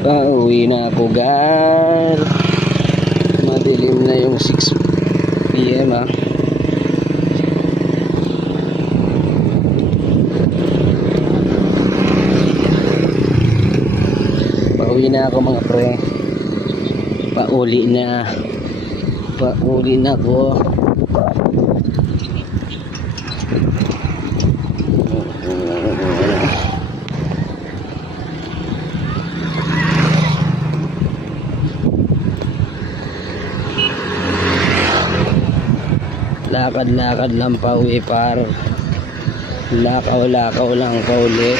Pauwi na ako, gar. Madilim na yung 6 PM ah. Pauwi na ako mga pre. Pauli na ako. Lakad lang pauwi par. Lakaw lang pauli.